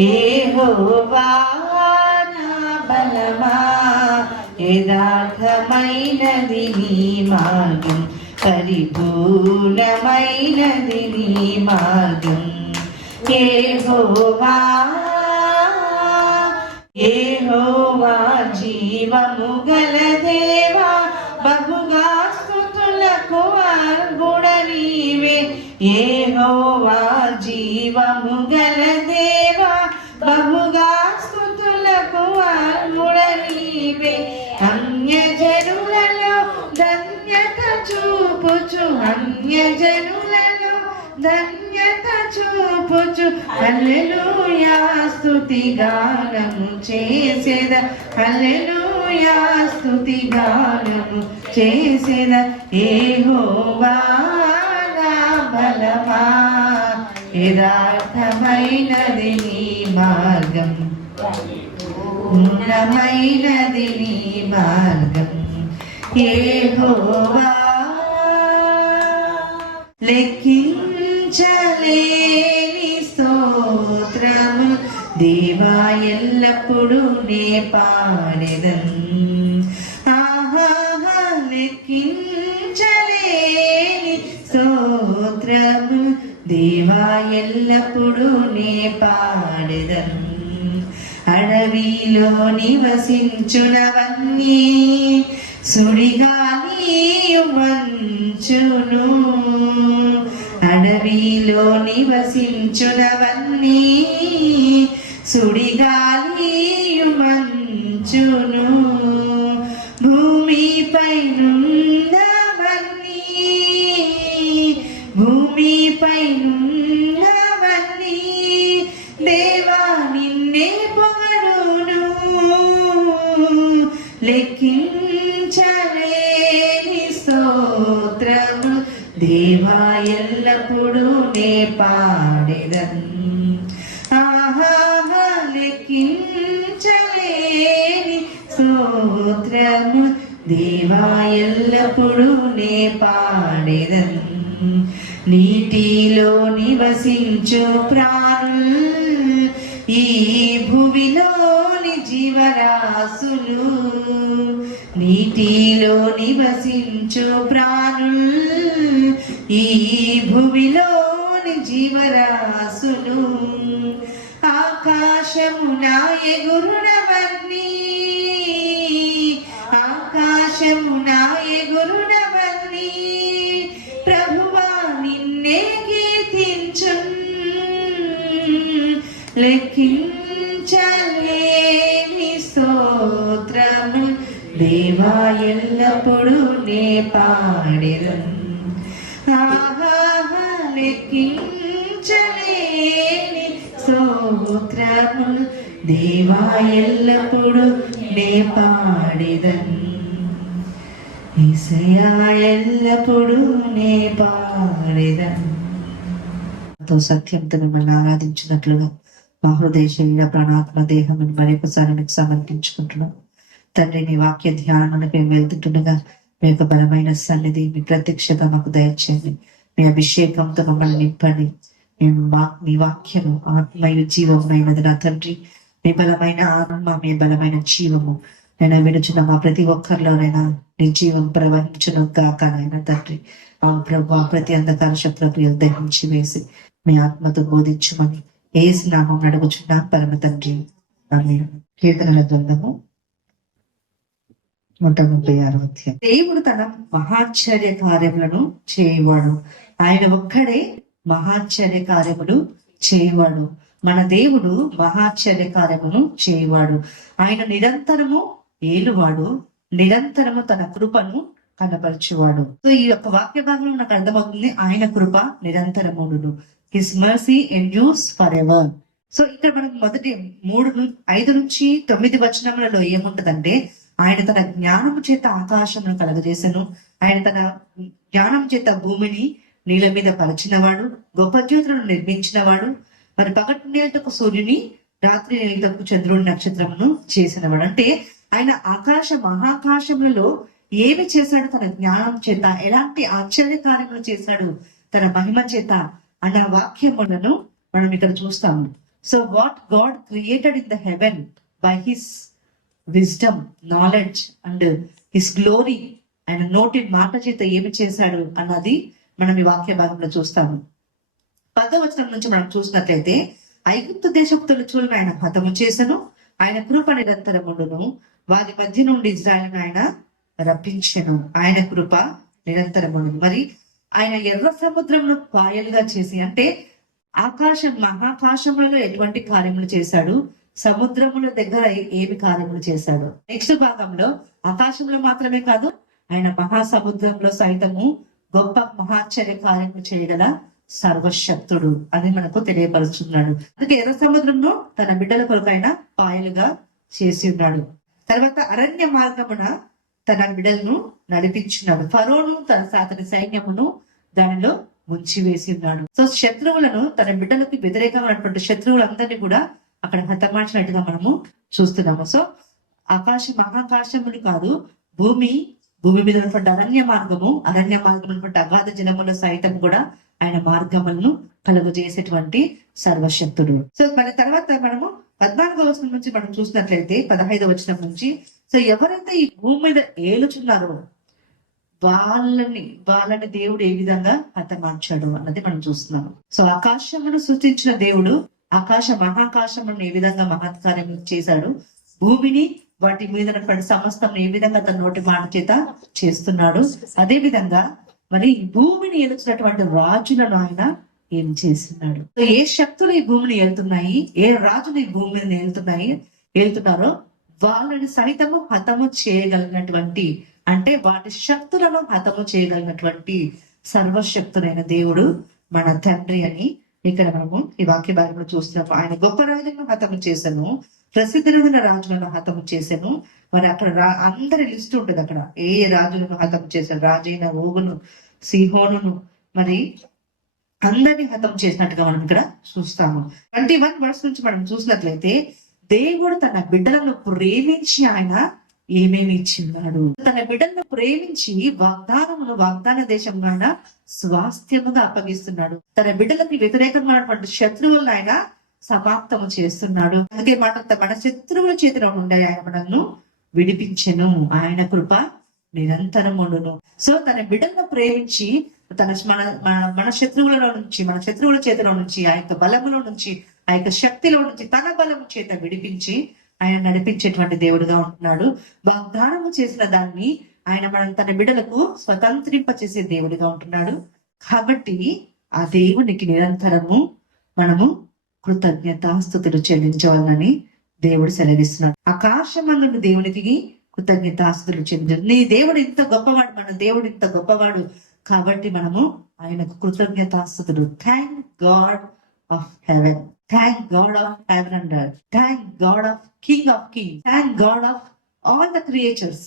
యెహోవా నా బలమా, యథార్థమైనది నీ మార్గం, పరిపూర్ణమైనది నీ మార్గం. యెహోవా యెహోవా జీవము గల దేవా, బహుగా స్తుతులకు అర్హుడ నీవే. యెహోవా జీవము గల దేవా, బహుగా స్తుతులకు అర్హుడ నీవే. అన్యజనులలో ధన్యత చూపుచు, అన్యజనులలో ధన్యత చూపుచు, హల్లెలూయా స్తుతి గానము చేసేద, హల్లెలూయా స్తుతి గానము చేసేద. యెహోవా నా బలమా, యథార్థమైనది నీ మార్గం, పూర్ణమైనది నీ మార్గం. యెహోవా లెక్కించలేని స్తోత్రము దేవా, ఎల్లప్పుడూ నే పాడెదన్. ఆహా లెక్కించలేని స్తోత్రము దేవా, ఎల్లప్పుడూ నే పాడెదన్. అడవిలో నివసించునవన్నీ సుడిగాలియు మంచును, అడవిలో నివసించునవన్నీ సుడిగాలియు మంచును, భూమిపై నున్నవన్నీ, భూమిపై నున్నవన్నీ దేవా నిన్నే పొగడును. లెక్కించలేని స్తోత్రము దేవా, ఎల్లప్పుడూ నే పాడెదన్. ఆహా లెక్కించలేని స్తోత్రము దేవా, ఎల్లప్పుడూ నే పాడెదన్. నీటిలో నివసించు ప్రాణులు, ఈ భూమిలోని జీవరాశులు, నీటిలో నివసించు ప్రాణులు, ఈ భూమిలోని జీవరాశులు, ఆకాశమున ఎగురునవన్నీ, ఆకాశమున ఎగురునవన్నీ ప్రభువా నిన్నే కీర్తించున్. లెక్కించలేని స్తోత్రము దేవా, ఎల్లప్పుడూ నే పాడెదన్. ఆహా లెక్కించలేని స్తోత్రము దేవా, ఎల్లప్పుడూ నే పాడెదన్. యేసయ్యా ఎల్లప్పుడూ నే పాడెదన్. సత్యంతో మిమ్మల్ని ఆరాధించినట్లుగా మా హృదయ శరీర ప్రాణాత్మ దేహం మరొకసారి మీకు సమర్పించుకుంటున్నాం. తండ్రి నీ వాక్య ధ్యానానికి మేము వెళ్తుండగా మీ యొక్క బలమైన సన్నిధి, మీ ప్రత్యక్షత మాకు దయచేయండి. మీ అభిషేకంతో మమ్మల్ని నింపండి. మేము మీ వాక్యము ఆత్మయు జీవమైనది నా తండ్రి. మీ బలమైన ఆత్మ, మీ బలమైన జీవము నేను విడుచున్న మా ప్రతి ఒక్కరిలోనైనా నీ జీవం ప్రవహించును గాక నాయన తండ్రి. ఆ ప్రభు ప్రతి అంధకార శత్రువులు దహించి వేసి మీ ఆత్మతో బోధించమని యేసు నామం అడుగుచున్నా పరమ తండ్రి. ఆమేన్. కీర్తనల గ్రంథము 136వ అధ్యాయం. దేవుడు తన మహాశ్చర్య కార్యములను చేయవాడు. ఆయన ఒక్కడే మహాశ్చర్య కార్యములు చేయవాడు. మన దేవుడు మహాశ్చర్య కార్యమును చేయవాడు. ఆయన నిరంతరము ఏలువాడు, నిరంతరము తన కృపను కనపరచువాడు. సో ఈ యొక్క వాక్య భాగంలో నాకు అర్థమవుతుంది, ఆయన కృప నిరంతరమును, his mercy endures forever. So ఇక్కడ మనకు మొదటి 5 నుంచి 9 వచనములలో ఏముంటదంటే, ఆయన తన జ్ఞానము చేత ఆకాశమును కలగజేసెను, ఆయన తన జ్ఞానం చేత భూమిని నీళ్ళ మీద పరచినవాడు, గొప్ప జ్యోతులను నిర్మించినవాడు, మరి పగటి నీళ్ళకు సూర్యుని, రాత్రి నీళ్ళకు చంద్రుని నక్షత్రమును చేసినవాడు. అంటే ఆయన మహాకాశములలో ఏమి చేశాడు? తన జ్ఞానం చేత. ఎలాంటి ఆశ్చర్య కార్యములు చేశాడు? తన మహిమ చేత అన్న వాక్యములను మనం ఇక్కడ చూస్తాము. So what God created in the heaven by his wisdom, knowledge and his glory, ఆయన నోటి మాట చేత ఏమి చేశాడు అన్నది మనం ఈ వాక్య భాగంలో చూస్తాము. 10వ వచనం నుంచి మనం చూసినట్లయితే, ఐగుప్తు దేశపు తొలిచూలను ఆయన హతము చేసెను, ఆయన కృప నిరంతరముండును, వారి మధ్య నుండి ఇజ్రాయెలును ఆయన రప్పించెను, ఆయన కృప నిరంతరముండును. మరి ఆయన ఎర్ర సముద్రమును పాయలుగా చేసి, అంటే మహాకాశములలో ఎటువంటి కార్యములు చేశాడు, సముద్రముల దగ్గర ఏమి కార్యములు చేశాడు. నెక్స్ట్ భాగంలో ఆకాశంలో మాత్రమే కాదు, ఆయన మహాసముద్రంలో సైతము గొప్ప మహాశ్చర్య కార్యములు చేయగల సర్వశక్తుడు అని మనకు తెలియపరుస్తున్నాడు. అందుకే ఎర్ర సముద్రంలో తన బిడ్డల కొరకు ఆయన పాయలుగా చేసి ఉన్నాడు. తర్వాత అరణ్య మార్గమున తన బిడ్డలను నడిపించినాడు. ఫరోను అతని సైన్యమును దానిలో ముంచివేసి ఉన్నాడు. సో శత్రువులను, తన బిడ్డలకు వ్యతిరేకమైనటువంటి శత్రువులందరినీ కూడా అక్కడ హతమార్చినట్టుగా మనము చూస్తున్నాము. సో మహాకాశములు కాదు, భూమి మీద ఉన్నటువంటి అరణ్య మార్గము ఉన్నటువంటి అగాధ జనముల సైతం కూడా ఆయన మార్గములను కలుగజేసేటువంటి సర్వశక్తుడు. సో మన తర్వాత మనము 14వ వచనం నుంచి మనం చూసినట్లయితే 15వ వచనం నుంచి, సో ఎవరైతే ఈ భూమి మీద ఏలుచున్నారో వాళ్ళని దేవుడు ఏ విధంగా హతమార్చాడు అన్నది మనం చూస్తున్నాము. సో ఆకాశమును సృష్టించిన దేవుడు మహాకాశమును ఏ విధంగా మహత్కార్యం చేశాడు, భూమిని వాటి మీద ఉన్నటువంటి సమస్తం ఏ విధంగా తన నోటి మాట చేత చేస్తున్నాడు, అదే విధంగా మరి భూమిని ఏలుచినటువంటి రాజులను ఆయన ఏం చేస్తున్నాడు. ఏ శక్తులు ఈ భూమిని ఏలుతున్నాయి, ఏ రాజులు ఈ భూమిని ఏలుతున్నారో వాళ్ళని సైతము హతము చేయగలిగినటువంటి, అంటే వాటి శక్తులను హతము చేయగలిగినటువంటి సర్వశక్తులైన దేవుడు మన తండ్రి అని ఇక్కడ మనము ఈ వాక్య భాగంలో చూస్తున్నాము. ఆయన గొప్ప రాజులను హతము చేశాను, ప్రసిద్ధులైన రాజులను హతము చేశాను. మరి అక్కడ అందరి లిస్ట్ ఉంటుంది, అక్కడ ఏ రాజులను హతము చేశాను, రాజైన ఓగును, సిహోనును, మరి అందరినీ హతం చేసినట్టుగా మనం ఇక్కడ చూస్తాము. 21 వర్స్ నుంచి మనం చూసినట్లయితే, దేవుడు తన బిడ్డలను ప్రేమించి ఆయన ఏమేమి ఇచ్చిన్నాడు. తన బిడ్డలను ప్రేమించి వాగ్దాన దేశంలో ఆయన స్వాస్థ్యముగా అప్పగిస్తున్నాడు. తన బిడ్డలకి వ్యతిరేకమైనటువంటి శత్రువులను ఆయన సమాప్తము చేస్తున్నాడు. అందుకే మన శత్రువుల చేతిలో ఉండే ఆయన మనల్ని విడిపించెను, ఆయన కృప నిరంతరముండును. సో తన బిడ్డలను ప్రేమించి మన శత్రువుల చేతిలో నుంచి, ఆ యొక్క బలములో నుంచి, ఆ యొక్క శక్తిలో నుంచి తన బలము చేత విడిపించి ఆయన నడిపించేటువంటి దేవుడుగా ఉంటున్నాడు. వాగ్దానము చేసిన దాన్ని ఆయన తన బిడ్డలకు స్వతంత్రింపచేసే దేవుడిగా ఉంటున్నాడు. కాబట్టి ఆ దేవునికి నిరంతరము మనము కృతజ్ఞతాస్తుతులు చెల్లించవాలని దేవుడు సెలవిస్తున్నాడు. ఆకాశమందున దేవునికి కృతజ్ఞతాస్తుతులు చెల్లించారు. నీ దేవుడు ఇంత గొప్పవాడు, మన దేవుడు ఇంత గొప్పవాడు కాబట్టి మనము ఆయనకు కృతజ్ఞతాస్తుతులు. Thank God of heaven, thank God of heaven and earth, thank God of king of kings, thank God of all the creatures.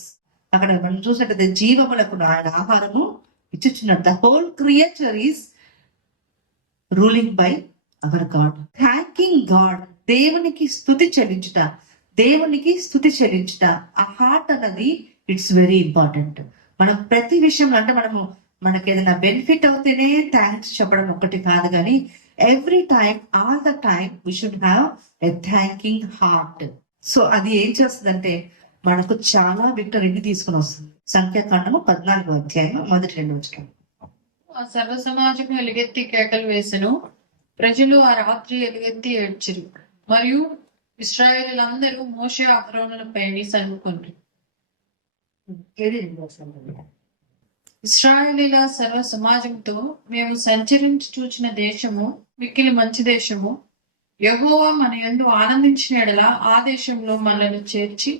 అక్కడ మనం చూసినట్లయితే జీవములకు ఆయన ఆహారము ఇచ్చుచున్నాడు. The whole creature is ruling by our God. Thanking God, దేవునికి స్తుతి చెల్లించుట, ఆ హార్ట్ అన్నది ఇట్స్ వెరీ ఇంపార్టెంట్. మనం ప్రతి విషయంలో, అంటే మనకి ఏదైనా బెనిఫిట్ అవుతేనే థ్యాంక్స్ చెప్పడం ఒకటి కాదు, కానీ every time, all the time we should have a thanking heart. So అది ఏం చేస్తుందంటే మనకు చాలా విక్టరీని తీసుకుని వస్తుంది. సంఖ్యాకాండము 14వ అధ్యాయం 1-2 వచనం. సర్వ సమాజము ఎలుగెత్తి కేకలు వేసెను, ప్రజలు ఆ రాత్రి ఎలుగెత్తి ఏడ్చిరి, మరియు ఇశ్రాయేలీయులందరూ మోషే అహరోనులపై సనుకొండ్రి. ఇశ్రాయేలీయుల సర్వ సమాజంతో మేము సంచరించి చూచిన దేశము మిక్కిలి మంచి దేశము. యెహోవా మన యందు ఆనందించిన యెడల ఆ దేశంలో మనల్ని చేర్చి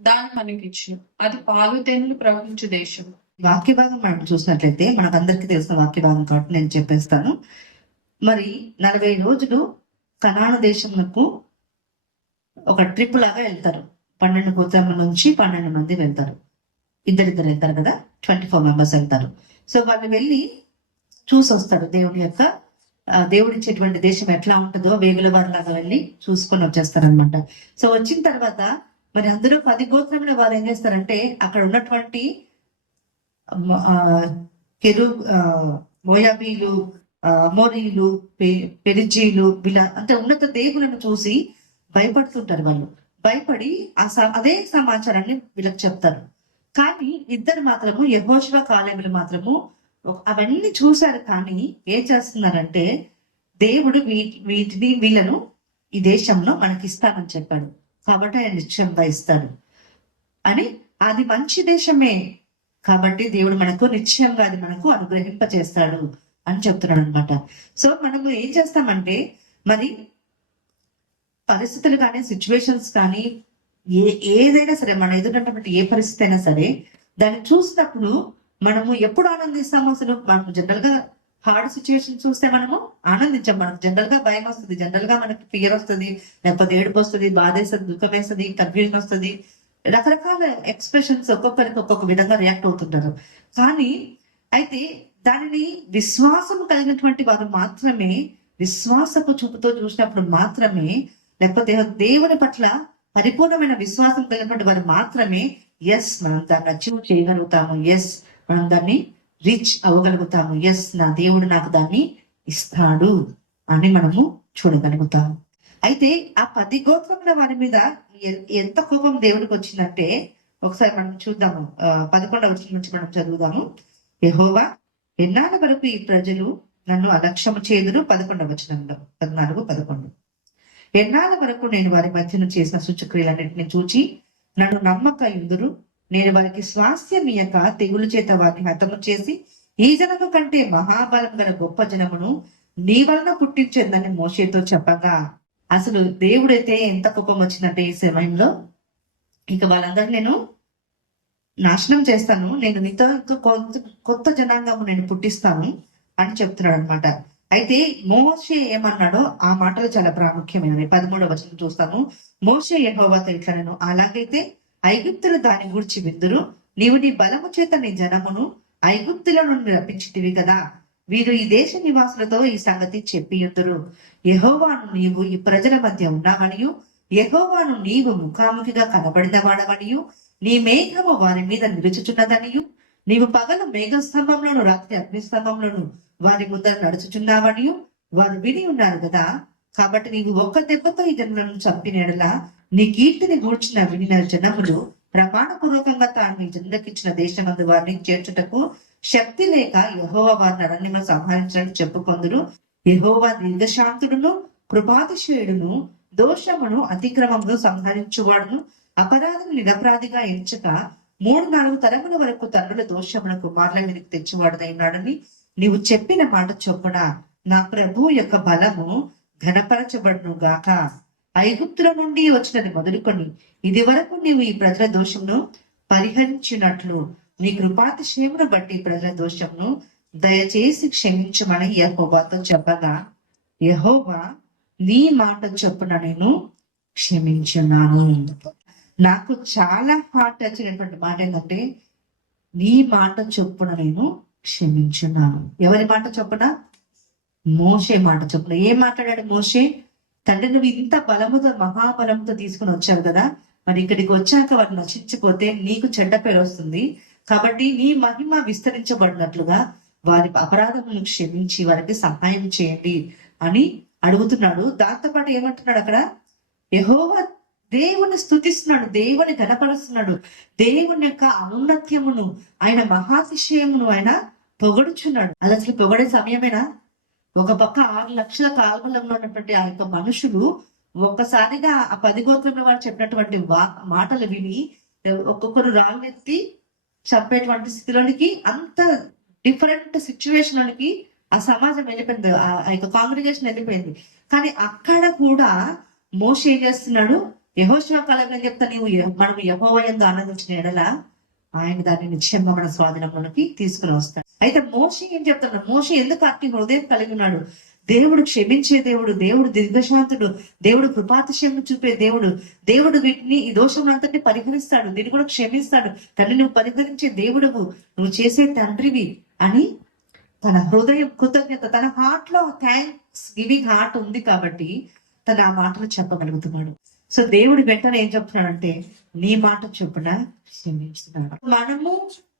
దాన్ని మనకిచ్చును. అది పాలు తేనెలు ప్రవహించు దేశం. వాక్య భాగం మనం చూసినట్లయితే మనకందరికీ తెలిసిన వాక్య భాగం కాబట్టి నేను చెప్పేస్తాను. మరి 40 రోజులు కనాను దేశంకు ఒక ట్రిప్ లాగా వెళ్తారు. 12 గోత్రముల నుంచి 12 మంది వెళ్తారు. ఇద్దరిద్దరు వెళ్తారు కదా, 24 మెంబర్స్ వెళ్తారు. సో వాళ్ళు వెళ్ళి చూసి వస్తారు దేవుడు ఇచ్చేటువంటి దేశం ఎట్లా ఉంటుందో వేగుల వారిలాగా వెళ్ళి చూసుకొని వచ్చేస్తారు అనమాట. సో వచ్చిన తర్వాత మరి అందరూ 10 గోత్రముల వారు ఏం చేస్తారంటే, అక్కడ ఉన్నటువంటి మోయాబీలు, మోరీలు, పెరిజీలు, వీళ్ళ అంటే ఉన్నత దేవులను చూసి భయపడుతుంటారు వాళ్ళు. భయపడి అదే సమాచారాన్ని వీళ్ళకి చెప్తారు. కానీ ఇద్దరు మాత్రము, యెహోషువ కాలేబులు మాత్రము అవన్నీ చూశారు. కానీ ఏం చేస్తున్నారంటే, దేవుడు వీటిని వీళ్ళను ఈ దేశంలో మనకి ఇస్తానని చెప్పాడు కాబట్టి ఆయన నిశ్చయంగా ఇస్తాడు అని. అది మంచి దేశమే కాబట్టి దేవుడు మనకు నిశ్చయంగా అది మనకు అనుగ్రహింపచేస్తాడు అని చెప్తున్నాడు అనమాట. సో మనము ఏం చేస్తామంటే, మరి పరిస్థితులు కానీ, సిచ్యువేషన్స్ కానీ, ఏదైనా సరే, మన ఎదురున్నటువంటి ఏ పరిస్థితి అయినా సరే, దాన్ని చూసినప్పుడు మనము ఎప్పుడు ఆనందిస్తాము? అసలు మనం జనరల్ గా హార్డ్ సిచ్యువేషన్ చూస్తే మనము ఆనందించాం. మనకు జనరల్ గా భయం వస్తుంది, జనరల్ గా మనకి ఫియర్ వస్తుంది, లేకపోతే ఏడుపు వస్తుంది, బాధ వేస్తుంది, దుఃఖం వేస్తుంది, కన్ఫ్యూజన్ వస్తుంది. రకరకాల ఎక్స్ప్రెషన్స్ ఒక్కొక్కరికి ఒక్కొక్క విధంగా రియాక్ట్ అవుతుంటారు. కానీ అయితే దానిని విశ్వాసం కలిగినటువంటి వారు మాత్రమే, విశ్వాసపు చూపుతో చూసినప్పుడు మాత్రమే, లేకపోతే దేవుని పట్ల పరిపూర్ణమైన విశ్వాసం కలిగినటువంటి వారు మాత్రమే ఎస్ మనం దాన్ని అచీవ్ చేయగలుగుతాము, ఎస్ మనం దాన్ని రీచ్ అవ్వగలుగుతాము, ఎస్ నా దేవుడు నాకు దాన్ని ఇస్తాడు అని మనము చూడగలుగుతాము. అయితే ఆ 10 గోత్రముల వారి మీద ఎంత కోపం దేవుడికి వచ్చిందంటే ఒకసారి మనం చూద్దాము. 11వ వచనం నుంచి మనం చదువుదాము. యెహోవా, ఎన్నాళ్ళ వరకు ఈ ప్రజలు నన్ను అలక్ష్యము చేదురు. 11వ వచనంలో 14, 11. ఎన్నాళ్ళ వరకు నేను వారి మధ్యను చేసిన సూచక్రియలన్నింటినీ చూచి నన్ను నమ్మక యుందురు. నేను వారికి స్వాస్థ్యం ఇయ్యక తెగులు చేత వారిని హతము చేసి ఈ జనము కంటే మహాబలం గల గొప్ప జనమును నీ వలన పుట్టించేందని మోషేతో చెప్పగా, అసలు దేవుడైతే ఎంత కోపం వచ్చిందంటే ఈ సమయంలో, ఇక వాళ్ళందరినీ నేను నాశనం చేస్తాను, నేను నీతో కొత్త జనాంగము నేను పుట్టిస్తాను అని చెప్తున్నాడు అనమాట. అయితే మోషే ఏమన్నాడో ఆ మాటలు చాలా ప్రాముఖ్యమైనవి. 13వ వచనం చూస్తాము. మోషే యెహోవాతో ఇట్లా, నేను అలాగైతే ఐగుప్తులు దాని గూర్చి విందురు. నీవు నీ బలము చేత నీ జనమును ఐగుప్తుల నుండి రప్పించితివి కదా. వీరు ఈ దేశ నివాసులతో ఈ సంగతి చెప్పియుందురు. యెహోవాను నీవు ఈ ప్రజల మధ్య ఉన్నావనియు, యెహోవాను నీవు ముఖాముఖిగా కనబడిన వాడవనియు, నీ మేఘము వారి మీద నిలుచుచున్నదనియు, నీవు పగలు మేఘస్తంభంలోను రాత్రి అగ్నిస్తంభంలోను వారి ముందర నడుచుచున్నావనియు వారు విని ఉన్నారు కదా. కాబట్టి నీవు ఒక్క దెబ్బతో ఈ జనులను చంపినలా నీ కీర్తిని గూర్చిన వినిన జనములు ప్రమాణపూర్వకంగా తాను ఈ జనులకిచ్చిన దేశమందు వారిని చేర్చుటకు శక్తి లేక యెహోవా వారిని అరణ్యములో సంహరించడానికి చెప్పుకొందురు. యెహోవా దీర్ఘశాంతుడును కృపాతిశయుడును, దోషమును అతిక్రమమును సంహరించువాడును, అపరాధను నిరపరాధిగా ఎంచక 3-4 తరముల వరకు తండ్రుల దోషమున కుమారుల మీదకి తెచ్చివాడుదైనాడని నీవు చెప్పిన మాట చొప్పున నా ప్రభు యొక్క బలము ఘనపరచబడును గాక. ఐగుప్తుల నుండి వచ్చినది మొదలుకొని ఇది వరకు నీవు ఈ ప్రజల దోషమును పరిహరించినట్లు నీ కృపాతిశయమును బట్టి ప్రజల దోషమును దయచేసి క్షమించమని యెహోవాతో చెప్పగా, యెహోవా నీ మాట చొప్పున నేను క్షమించున్నాను. నాకు చాలా హార్ట్ టచ్ అయినటువంటి మాట ఏంటంటే, నీ మాట చొప్పున నేను క్షమించున్నాను. ఎవరి మాట చొప్పున? మోషే మాట చొప్పున. ఏం మాట్లాడాడు మోషే? తండ్రి, నువ్వు ఇంత బలముతో మహాబలంతో తీసుకుని వచ్చావు కదా, మరి ఇక్కడికి వచ్చాక వారు నశించిపోతే నీకు చెడ్డ పేరు వస్తుంది. కాబట్టి నీ మహిమ విస్తరించబడినట్లుగా వారి అపరాధములను క్షమించి వారికి సహాయం చేయండి అని అడుగుతున్నాడు. దాంతోపాటు ఏమంటున్నాడు అక్కడ? యెహోవా దేవుని స్తుతిస్తున్నాడు, దేవుని ఘనపరుస్తున్నాడు, దేవుని యొక్క ఔన్నత్యమును, ఆయన మహాతిశయమును ఆయన పొగడుచున్నాడు. అది అసలు పొగడే సమయమేనా? ఒక పక్క 6 లక్షల కాల్వలంలో ఉన్నటువంటి ఆ యొక్క మనుషులు ఒక్కసారిగా ఆ 10 గోత్రముల వారు చెప్పినటువంటి మాటలు విని ఒక్కొక్కరు రాళ్ళెత్తి చంపేటువంటి స్థితిలోనికి, అంత డిఫరెంట్ సిచ్యువేషన్ లోనికి ఆ సమాజం వెళ్ళిపోయింది, ఆ యొక్క కాంగ్రిగేషన్ వెళ్ళిపోయింది. కానీ అక్కడ కూడా మోషే ఏం చేస్తున్నాడు? యెహోషువ కాలంలో చెప్తా, నీవు మనం యెహోవా యందు ఆనందించిన ఎడల ఆయన దాన్ని నిశ్చయంగా మన స్వాధీనంలోకి తీసుకుని వస్తాడు. అయితే మోషే ఏం చెప్తున్నాడు? మోషే ఎందుకు అట్టి హృదయం కలిగి ఉన్నాడు? దేవుడు క్షమించే దేవుడు, దేవుడు దీర్ఘశాంతుడు, దేవుడు కృపాతిశయం చూపే దేవుడు, దేవుడు వీటిని ఈ దోషములంతటిని పరిహరిస్తాడు, దీన్ని కూడా క్షమిస్తాడు. తండ్రి, నువ్వు పరిహరించే దేవుడువు, నువ్వు చేసే తండ్రివి అని తన హృదయం కృతజ్ఞత, తన హార్ట్ లో థ్యాంక్స్ గివింగ్ హార్ట్ ఉంది కాబట్టి తను ఆ మాటలు చెప్పగలుగుతున్నాడు. సో దేవుడు వెంటనే ఏం చెప్తున్నాడంటే, నీ మాట చొప్పున క్షమించున్నాడు. మనము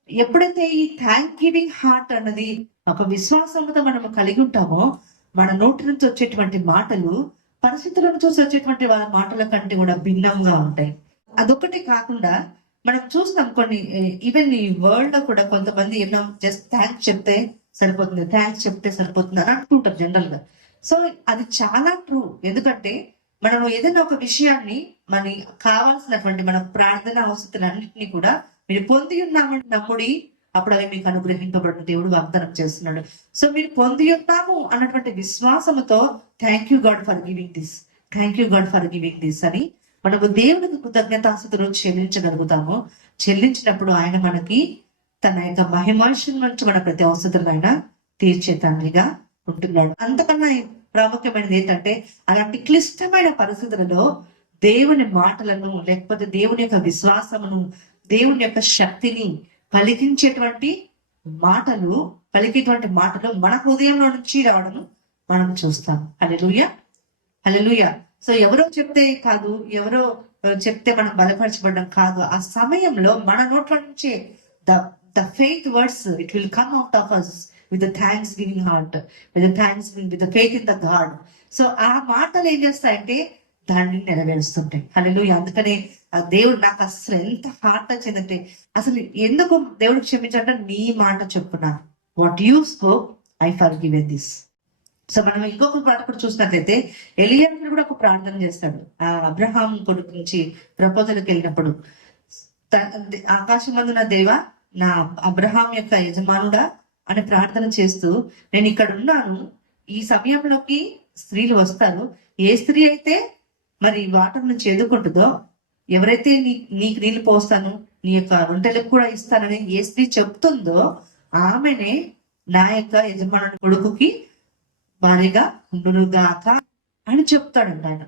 ఎప్పుడైతే ఈ థ్యాంక్ గివింగ్ హార్ట్ అన్నది ఒక విశ్వాసంతో మనము కలిగి ఉంటామో మన నోటి నుంచి వచ్చేటువంటి మాటలు పరిస్థితులను చూసి వచ్చేటువంటి వాళ్ళ మాటల కంటే కూడా భిన్నంగా ఉంటాయి. అదొకటి కాకుండా మనం చూస్తాం కొన్ని ఈవెన్ ఈ వరల్డ్ లో కూడా కొంతమంది ఏమో జస్ట్ థ్యాంక్స్ చెప్తే సరిపోతుంది అని అనుకుంటారు జనరల్ గా. సో అది చాలా ట్రూ. ఎందుకంటే మనం ఏదైనా ఒక విషయాన్ని మనకి కావాల్సినటువంటి మన ప్రార్థన అవసరాలన్నింటినీ కూడా మీరు పొంది ఉన్నామని నమ్ముడి, అప్పుడు అవి మీకు అనుగ్రహింపబడిన దేవుడు వాగ్దానం చేస్తున్నాడు. సో మీరు పొంది ఉన్నాము అన్నటువంటి విశ్వాసముతో thank you God for giving this అని మనము దేవుడికి కృతజ్ఞతాస్తుతులు చెల్లించగలుగుతాము. చెల్లించినప్పుడు ఆయన మనకి తన యొక్క మహిమాంశం నుంచి మన ప్రతి అవసరం ఆయన తీర్చే తండ్రిగా ఉంటున్నాడు. అంతకన్నా ప్రాముఖ్యమైనది ఏంటంటే అలాంటి క్లిష్టమైన పరిస్థితులలో దేవుని మాటలను, లేకపోతే దేవుని యొక్క విశ్వాసమును, దేవుని యొక్క శక్తిని పలికేటువంటి మాటలు మన హృదయంలో నుంచి రావడం మనం చూస్తాం. హల్లెలూయా. సో ఎవరో చెప్తే కాదు, ఎవరో చెప్తే మనం బలపరచబడడం కాదు. ఆ సమయంలో మన నోట్ల నుంచి the faith words it will come out of us with the thanksgiving heart, with the faith in the God. So ఆ మాటలు ఏం చేస్తాయంటే దాన్ని నెరవేరుస్తుంటాయి. హల్లెలూయా. అందుకనే దేవుడు నాకు అసలు ఎంత హార్ట్ వచ్చిందంటే, అసలు ఎందుకు దేవుడికి క్షమించాలంటే నీ మాట చెప్పున్నాను, what you spoke I forgiven this. So మనం ఇంకొక పాట కూడా చూసినట్లయితే ఎలియా కూడా ఒక ప్రార్థన చేస్తాడు. ఆ అబ్రహాం కొడుకు నుంచి ప్రపోజల్కి వెళ్ళినప్పుడు, ఆకాశమందున దేవా, నా అబ్రహాం యొక్క యజమానుడా అని ప్రార్థన చేస్తూ, నేను ఇక్కడ ఉన్నాను, ఈ సమయంలోకి స్త్రీలు వస్తారు, ఏ స్త్రీ అయితే మరి వాటర్ నుంచి ఎదుర్కొంటుందో, ఎవరైతే నీకు నీళ్లు పోస్తాను, నీ యొక్క ఒంటెలకు కూడా ఇస్తానని ఏ స్త్రీ చెప్తుందో ఆమెనే నా యొక్క యజమానుని కొడుకుకి భారీగా ఉండునుగాక అని చెప్తాడంట ఆయన.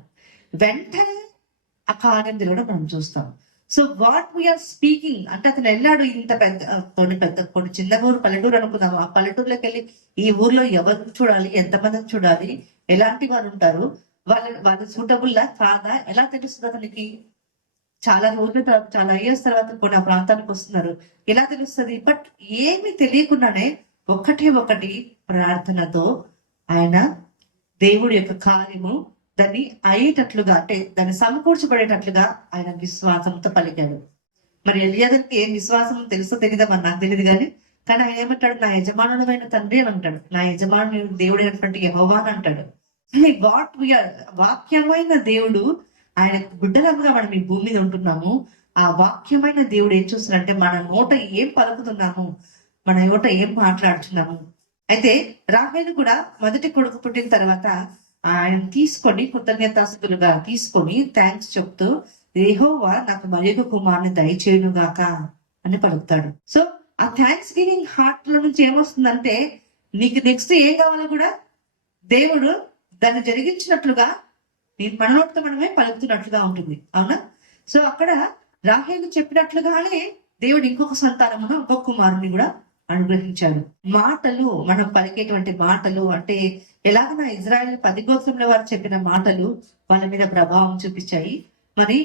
వెంటనే ఆ కార్యం జరగడం మనం చూస్తాం. సో వాట్ వీఆర్ స్పీకింగ్ అంటే, అతను వెళ్ళాడు ఇంత కొన్ని చిన్న ఊరు, పల్లెటూరు అనుకుందాం. ఆ పల్లెటూరులోకి వెళ్ళి ఈ ఊర్లో ఎవరు చూడాలి, ఎంతమందిని చూడాలి, ఎలాంటి వారు ఉంటారు, వాళ్ళ సూటబుల్లా కాదా ఎలా తెలుస్తుంది అతనికి? చాలా రోజుల తర్వాత, చాలా ఇయర్స్ తర్వాత కొన్ని ఆ ప్రాంతానికి వస్తున్నారు, ఎలా తెలుస్తుంది? బట్ ఏమి తెలియకుండానే ఒకటి ప్రార్థనతో ఆయన దేవుడి యొక్క కార్యము దాన్ని అయ్యేటట్లుగా, అంటే దాన్ని సమకూర్చబడేటట్లుగా ఆయన విశ్వాసంతో పలికాడు. మరి ఎలియాజరుకి ఏం విశ్వాసం తెలుసో తెలీదా మరి నాకు తెలియదు కానీ ఆయన ఏమంటాడు, నా యజమానుడమైన తండ్రి అని అంటాడు, నా యజమాను దేవుడు అయినటువంటి యెహోవా అని అంటాడు. వాట్ వీఆర్, వాక్యమైన దేవుడు, ఆయన బిడ్డలంగా మనం ఈ భూమి మీద ఉంటున్నాము. ఆ వాక్యమైన దేవుడు ఏం చూస్తున్నాడంటే మన నోట ఏం పలుకుతున్నాము, మన నోట ఏం మాట్లాడుతున్నాము. అయితే రాహేలు కూడా మొదటి కొడుకు పుట్టిన తర్వాత ఆయన తీసుకొని కృతజ్ఞతాస్తులుగా తీసుకొని థ్యాంక్స్ చెప్తూ, యెహోవా నాకు మరియొక కుమారుని దయచేయునుగాక అని పలుకుతాడు. సో ఆ థ్యాంక్స్ గివింగ్ హార్ట్ లో నుంచి ఏమొస్తుందంటే, నీకు నెక్స్ట్ ఏం కావాలో కూడా దేవుడు దాన్ని జరిగించినట్లుగా మన నోటితో మనమే పలుకుతున్నట్లుగా ఉంటుంది. అవునా? సో అక్కడ రాహేలు చెప్పినట్లుగానే దేవుడు ఇంకొక సంతానమును, ఇంకొక కుమారుని కూడా అనుగ్రహించాడు. మాటలు, మనం పలికేటువంటి మాటలు అంటే ఎలాగైనా ఇజ్రాయెల్ 10 గోత్రముల వారు చెప్పిన మాటలు వాళ్ళ మీద ప్రభావం చూపించాయి. మరి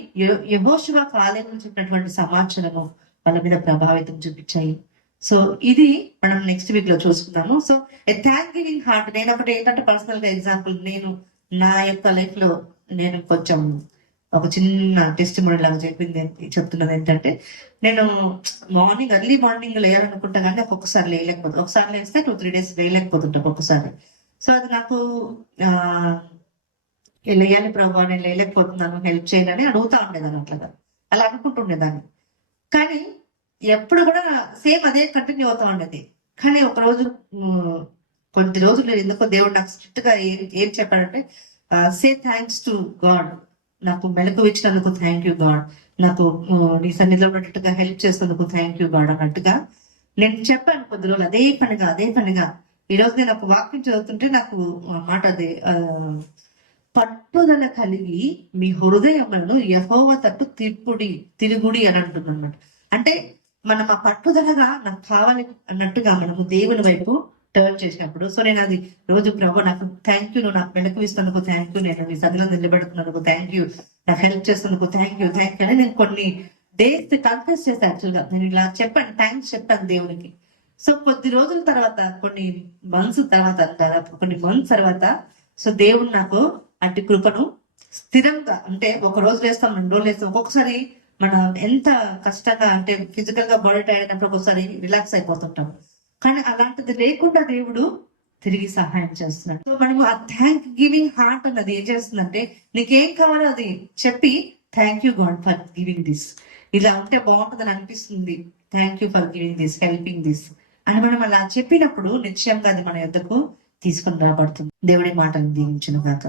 యెహోషువ కాలేబు చెప్పినటువంటి సమాచారము వాళ్ళ మీద ప్రభావితం చూపించాయి. సో ఇది మనం నెక్స్ట్ వీక్ లో చూసుకుందాము. సో ఏ థ్యాంక్ గివింగ్ హార్ట్. నేను ఒకటి ఏంటంటే పర్సనల్ గా ఎగ్జాంపుల్, నేను నా యొక్క లైఫ్ లో నేను కొంచెం ఒక చిన్న టెస్ట్ మోడల్ లాగా చెప్తున్నది ఏంటంటే, నేను ఎర్లీ మార్నింగ్ లేయాలనుకుంటా కానీ ఒక్కొక్కసారి లేయలేకపోతుంది. ఒకసారి లేస్తే 2-3 days లేయలేకపోతుంటా ఒక్కొక్కసారి. సో అది నాకు లేయాలి ప్రభావ, నేను లేయలేకపోతున్నాను, హెల్ప్ చేయాలని అడుగుతా ఉండేదాన్ని, అలా అనుకుంటుండేదాన్ని. కానీ ఎప్పుడు కూడా సేమ్ అదే కంటిన్యూ అవుతా ఉండేది. కానీ ఒకరోజు కొద్ది రోజులు ఎందుకో దేవుడు నాకు స్ట్రిక్ట్ గా ఏం చెప్పాడంటే, సే థ్యాంక్స్ టు గాడ్, నాకు మెలకు ఇచ్చినందుకు థ్యాంక్ యూ గాడ్, నాకు నీ సన్నిధిలో ఉన్నట్టుగా హెల్ప్ చేసినందుకు థ్యాంక్ యూ గాడ్ అన్నట్టుగా నేను చెప్పాను కొద్ది రోజులు. అదే పనిగా ఈ రోజు నేను ఒక వాక్యం చదువుతుంటే నాకు మాట అదే, పట్టుదల కలిగి మీ హృదయములను యెహోవా తట్టు తిరుగుడి అని అంటున్నాను. అంటే మనం ఆ పట్టుదలగా నాకు కావాలి అన్నట్టుగా మనము దేవుని వైపు టర్న్ చేసినప్పుడు, సో నేను అది రోజు ప్రభు నాకు థ్యాంక్ యూ, నువ్వు నాకు మెలకు ఇస్తున్నందుకు థ్యాంక్ యూ, నేను నీ సన్నిధిలో నిలబెడుతున్నందుకు థ్యాంక్ యూ, నాకు హెల్ప్ చేస్తున్నందుకు థ్యాంక్ యూ అని నేను కొన్ని డేస్ కన్ఫ్యూస్ చేస్తాను. యాక్చువల్ గా నేను ఇలా చెప్పాను, థ్యాంక్స్ చెప్పాను దేవునికి. సో కొద్ది రోజుల తర్వాత, కొన్ని మంత్స్ తర్వాత, దాదాపు కొన్ని మంత్స్ తర్వాత, సో దేవుడు నాకు అట్టి కృపను స్థిరంగా, అంటే ఒక రోజు వేస్తాం, 2 రోజులు వేస్తాం, ఒక్కొక్కసారి మనం ఎంత కష్టంగా, అంటే ఫిజికల్ గా బాడీ టైర్ అయినప్పుడు ఒక్కొక్కసారి రిలాక్స్ అయిపోతుంటాం. కానీ అలాంటిది లేకుండా దేవుడు తిరిగి సహాయం చేస్తున్నాడు. సో మనము ఆ థ్యాంక్ గివింగ్ హార్ట్ అన్నది ఏం చేస్తుందంటే, నీకేం కావాలో అది చెప్పి thank you God for giving this, ఇలా ఉంటే బాగుంటుందని అనిపిస్తుంది, thank you for giving this, helping this అని మనం అలా చెప్పినప్పుడు నిశ్చయంగా అది మన యొద్దకు తీసుకొని రాబడుతుంది. దేవుడి మాటను దీవించిన కాక.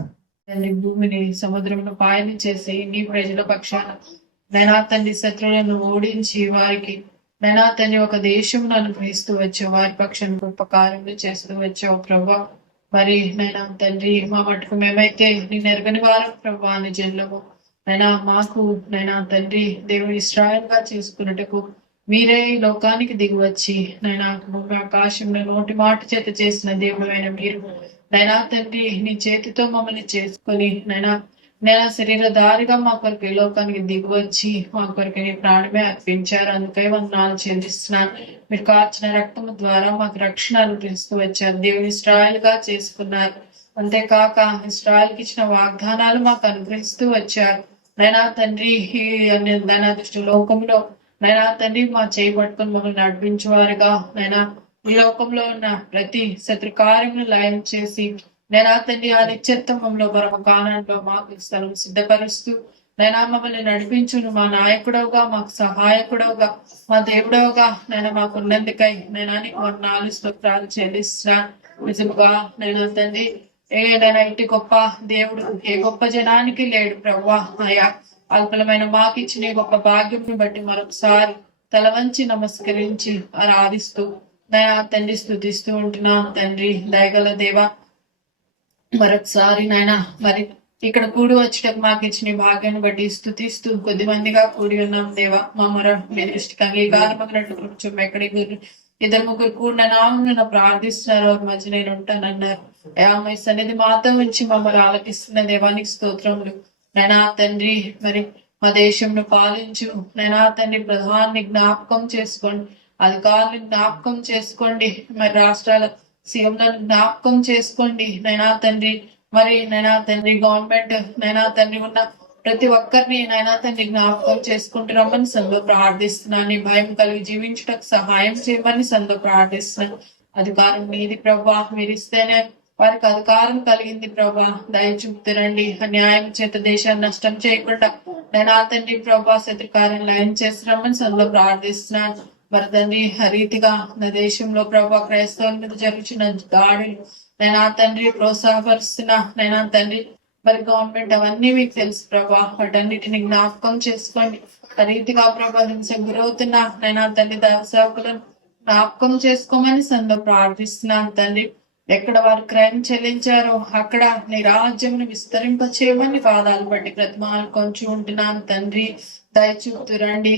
తండ్రి, భూమిని సముద్రంలో పాయలు చేసి నీ ప్రజల పక్షాన నైనా తండ్రి శత్రువులను ఓడించి వారికి నైనా తండ్రి ఒక దేశం అనుగ్రహిస్తూ వచ్చావు, వారి పక్షాన్ని గొప్ప కార్యములు చేస్తూ వచ్చావు ప్రభా. మరి నైనా తండ్రి, మా మటుకు మేమైతే నేను ఎరగని వారం ప్రభా అని జన్లము నైనా మాకు నైనా తండ్రి దేవుని ఇశ్రాయేల్ గా చేసుకున్నట్టుకు మీరే ఈ లోకానికి దిగి వచ్చి నైనా భూమి ఆకాశంలో నోటి మాట చేత చేసిన దేవుడు అయిన మీరు నైనా తండ్రి నీ చేతితో మమ్మల్ని చేసుకొని నైనా శరీరధారిగా మా కొరకు ఈ లోకానికి దిగి వచ్చి మా కొరకు నీ ప్రాణమే అర్పించారు. అందుకై వందనాలు చెల్లిస్తున్నాను. మీరు కార్చిన రక్తము ద్వారా మాకు రక్షణ అనుగ్రహిస్తూ వచ్చారు, దేవుని ఇశ్రాయేల్ గా చేసుకున్నారు. అంతేకాక ఇశ్రాయేల్కి ఇచ్చిన వాగ్దానాలు మాకు అనుగ్రహిస్తూ వచ్చారు. నైనా తండ్రి, ఈ నైనా దృష్టి లోకంలో నైనా తండ్రి మా చేయి పట్టుకొని మమ్మల్ని నడిపించేవారుగా నైనా ఈ లోకంలో ఉన్న ప్రతి శత్రు కార్యమును లయం చేసి నైనా తండ్రి ఆ నిత్యత్వంలో పరమ కాలంలో మాకు స్థలం సిద్ధపరుస్తూ నైనా మమ్మల్ని నడిపించును, మా నాయకుడవుగా, మాకు సహాయకుడవుగా, మా దేవుడవుగా నైనా మాకు ఉన్నందుకై నైనా నీకు వందనాలు స్తోత్రాలు చెల్లిస్తున్నాను. నిజముగా నైనా తండ్రి, ఏదైనా ఇంటి గొప్ప దేవుడు ఏ గొప్ప జనానికి లేడు ప్రభువా. అయ్యా, అల్పలమైన మాకు ఇచ్చిన గొప్ప భాగ్యం బట్టి మరొకసారి తల వంచి నమస్కరించి ఆరాధిస్తూ నైనా తండ్రి స్తుతిస్తూ ఉంటున్నాను. తండ్రి దయగల దేవా, మరొకసారి నాయనా మరి ఇక్కడ కూడి వచ్చటకు మాకు ఇచ్చిన భాగ్యాన్ని బట్టి స్తుతిస్తూ కొద్ది మందిగా కూడి ఉన్నాం దేవా. మా మొర మీ దృష్టికి అంగీకారమగినట్టు కొంచెం ఎక్కడికి 2-3 కూడిన నామమున ప్రార్థిస్తున్నారు, వారి మధ్య నేను ఉంటానన్నారు. మీ సన్నిధి మాతో ఉంచి మమ్మల్ని ఆలకిస్తున్న దేవానికి స్తోత్రములు. నైనా తండ్రి, మరి మా దేశంను పాలించు నైనా తండ్రి, ప్రధాని జ్ఞాపకం చేసుకోండి, అధికారులను జ్ఞాపకం చేసుకోండి, మరి రాష్ట్రాల సీఎంలను జ్ఞాపకం చేసుకోండి నైనా తండ్రి. మరి నైనా తండ్రి గవర్నమెంట్ నైనా తండ్రి ఉన్న ప్రతి ఒక్కరిని నైనా తండ్రి జ్ఞాపకం చేసుకుంటున్నామని సందో ప్రార్థిస్తున్నాను. భయం కలిగి జీవించటకు సహాయం చేయమని సందో ప్రార్థిస్తున్నాను. అధికారం మీది ప్రభా, మీరు ఇస్తేనే వారికి అధికారం కలిగింది ప్రభా. దయ చూపుతారండి, అన్యాయం చేత దేశాన్ని నష్టం చేయకుండా నైనా తండ్రి ప్రభా శత్రుకార్యం లయం చేస్తున్నామని సందో ప్రార్థిస్తున్నాను. మరి తండ్రి రీతిగా నా దేశంలో ప్రభా క్రైస్తవుల మీద జరుగుతున్న దాడులు నైనా తండ్రి ప్రోత్సాహపరుస్తున్నా నైనా తండ్రి, మరి గవర్నమెంట్ అవన్నీ మీకు తెలుసు ప్రభా, వాటన్నిటిని జ్ఞాపకం చేసుకోండి. రీతిగా ప్రభా హింసకు గురవుతున్నా నైనా తండ్రి దర్శకులను జ్ఞాపకం చేసుకోమని సందో ప్రార్థిస్తున్నాను తండ్రి. ఎక్కడ వారు క్రైమ్ చెల్లించారో అక్కడ నీ రాజ్యంను విస్తరింప చేయమని పాదాలు బట్టి ప్రతిమాలు కొంచెం ఉంటున్నాను తండ్రి. దయచూపుతూ రండి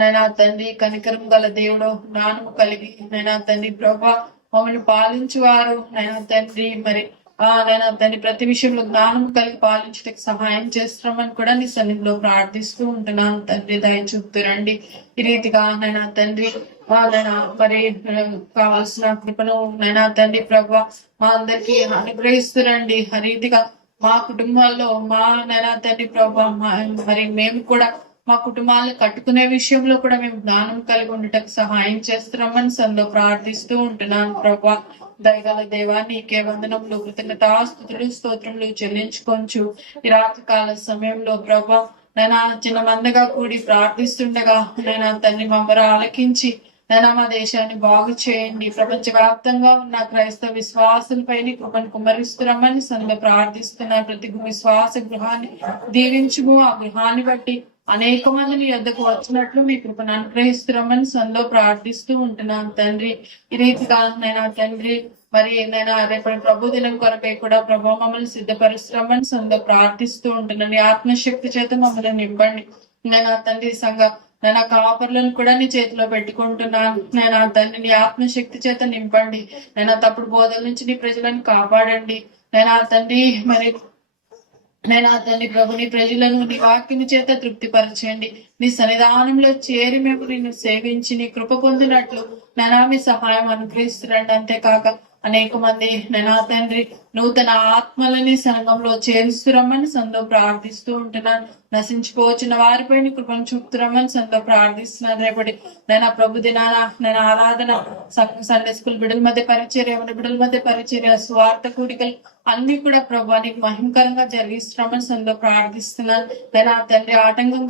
నైనా తండ్రి, కనికరం గల దేవుడు, జ్ఞానము కలిగి నైనా తండ్రి ప్రభా మమ్మల్ని పాలించువారు నైనా తండ్రి. మరి నైనా తండ్రి ప్రతి విషయంలో జ్ఞానం కలిగి పాలించడానికి సహాయం చేస్తున్నామని కూడా నీ సన్నిధిలో ప్రార్థిస్తూ ఉంటున్నాను తండ్రి. దయచూపుతూ రండి. ఈ రీతిగా నైనా తండ్రి నైనా మరి కావాల్సిన కృపను నైనా తండ్రి ప్రభా మా అందరికి అనుగ్రహిస్తురండి. ఆ రీతిగా మా కుటుంబాల్లో మా నైనా తండ్రి ప్రభా మరి మేము కూడా మా కుటుంబాలను కట్టుకునే విషయంలో కూడా మేము జ్ఞానం కలిగి ఉండటకు సహాయం చేస్తున్నామని సందో ప్రార్థిస్తూ ఉంటున్నాను ప్రభా. దయగల దేవా, నీకే వందనములు, కృతజ్ఞతాస్తుతులు, స్తోత్రములు చెల్లించుకొంచు ఈ రాత్రి కాల సమయంలో ప్రభా నైనా చిన్న మందగా కూడి ప్రార్థిస్తుండగా నైనా తండ్రి మమ్మల్ని ఆలకించి నైనా మా దేశాన్ని బాగు చేయండి. ప్రపంచ వ్యాప్తంగా ఉన్న క్రైస్తవ విశ్వాసులపై కృపను కుమ్మరిస్తున్నామని సందో ప్రార్థిస్తున్న ప్రతి విశ్వాస గృహాన్ని దీవించుము. ఆ గృహాన్ని బట్టి అనేక మందిని యొద్దకు వచ్చినట్లు మీ కృపను అనుగ్రహిస్తున్నామని సందో ప్రార్థిస్తూ ఉంటున్నాను తండ్రి. ఈ రీతిగా నైనా తండ్రి మరి నైనా రేపటి ప్రభు దినం కొరకై కూడా ప్రభావ మమ్మల్ని సిద్ధపరుస్తున్నామని సందో ప్రార్థిస్తూ ఉంటున్నాను. ఆత్మశక్తి చేత మమ్మల్ని నింపండి నైనా తండ్రి. సంఘ నైనా కాపర్లను కూడా నీ చేతిలో పెట్టుకుంటున్నాను నైనా తండ్రి. నీ ఆత్మశక్తి చేత నింపండి నైనా. తప్పుడు బోధల నుంచి నీ ప్రజలను కాపాడండి నైనా తండ్రి. మరి నైనా తండ్రి ప్రభు నీ ప్రజలను నీ వాక్యము చేత తృప్తిపరచండి. నీ సన్నిధానంలో చేరి మేము నిన్ను సేవించి నీ కృప పొందినట్లు నైనా మీ సహాయం అనుగ్రహిస్తురండి. అంతేకాక అనేక మంది నైనా తండ్రి నూతన ఆత్మలని సంఘంలో చేరుస్తురమ్మని సందో ప్రార్థిస్తూ ఉంటున్నాను. నశించిపోవచ్చిన వారిపై నీ కృపను చూపుతురమ్మని సందో ప్రార్థిస్తున్నాను. రేపటి నైనా ప్రభు దినాన నైనా ఆరాధన, సండే స్కూల్ బిడ్డల మధ్య పరిచర్య, బిడ్డల మధ్య పరిచర్య, స్వార్థ కూడికలు అన్ని కూడా ప్రభు నీకు మహిమకరంగా జరిగిస్తున్నామని సందో ప్రార్థిస్తున్నాను. నైనా తండ్రి ఆటంకం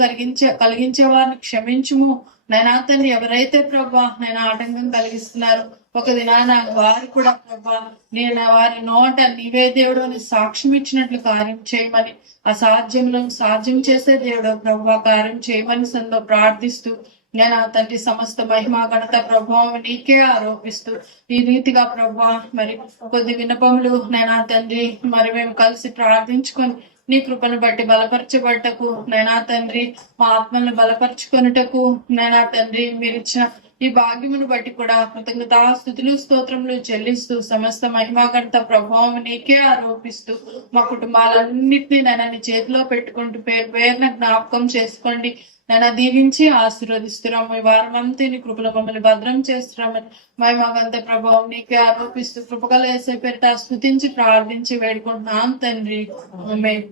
కలిగించే వారిని క్షమించుము. నైనా తండ్రి ఎవరైతే ప్రభా నైనా ఆటంకం కలిగిస్తున్నారు ఒక దినాన వారు కూడా ప్రభా నేను వారి నోట నీవే దేవుడు అని సాక్ష్యం ఇచ్చినట్లు కార్యం చేయమని, అసాధ్యంలో సాధ్యం చేసే దేవుడు ప్రభా కార్యం చేయమని సందో ప్రార్థిస్తూ నేను తండ్రి సమస్త మహిమ ఘనత ప్రభావం నీకే ఆరోపిస్తూ ఈ రీతిగా ప్రభా మరి కొద్ది విన్నపములు నేను తండ్రి మరి మేము కలిసి ప్రార్థించుకొని నీ కృపను బట్టి బలపరచబట్టకు నైనా తండ్రి మా ఆత్మలను బలపరచుకొనుటకు నైనా తండ్రి మీరు ఇచ్చిన ఈ భాగ్యమును బట్టి కూడా కృతజ్ఞతా స్తుతులు స్తోత్రములు చెల్లిస్తూ సమస్త మహిమాగంత ప్రభావం నీకే ఆరోపిస్తూ మా కుటుంబాలన్నింటినీ నైనా నీ చేతిలో పెట్టుకుంటూ పేరున జ్ఞాపకం చేసుకోండి. నన్ను దీవించి ఆశీర్వదిస్తున్నాము. ఈ వారం అంతా నీ కృపలో మమ్మల్ని భద్రం చేస్తున్నామని మహిమాగంత ప్రభావం నీకే ఆరోపిస్తూ కృపగల యేసయ్య పేరిట స్తుతించి ప్రార్థించి వేడుకుంటున్నాం తండ్రి. ఆమేన్.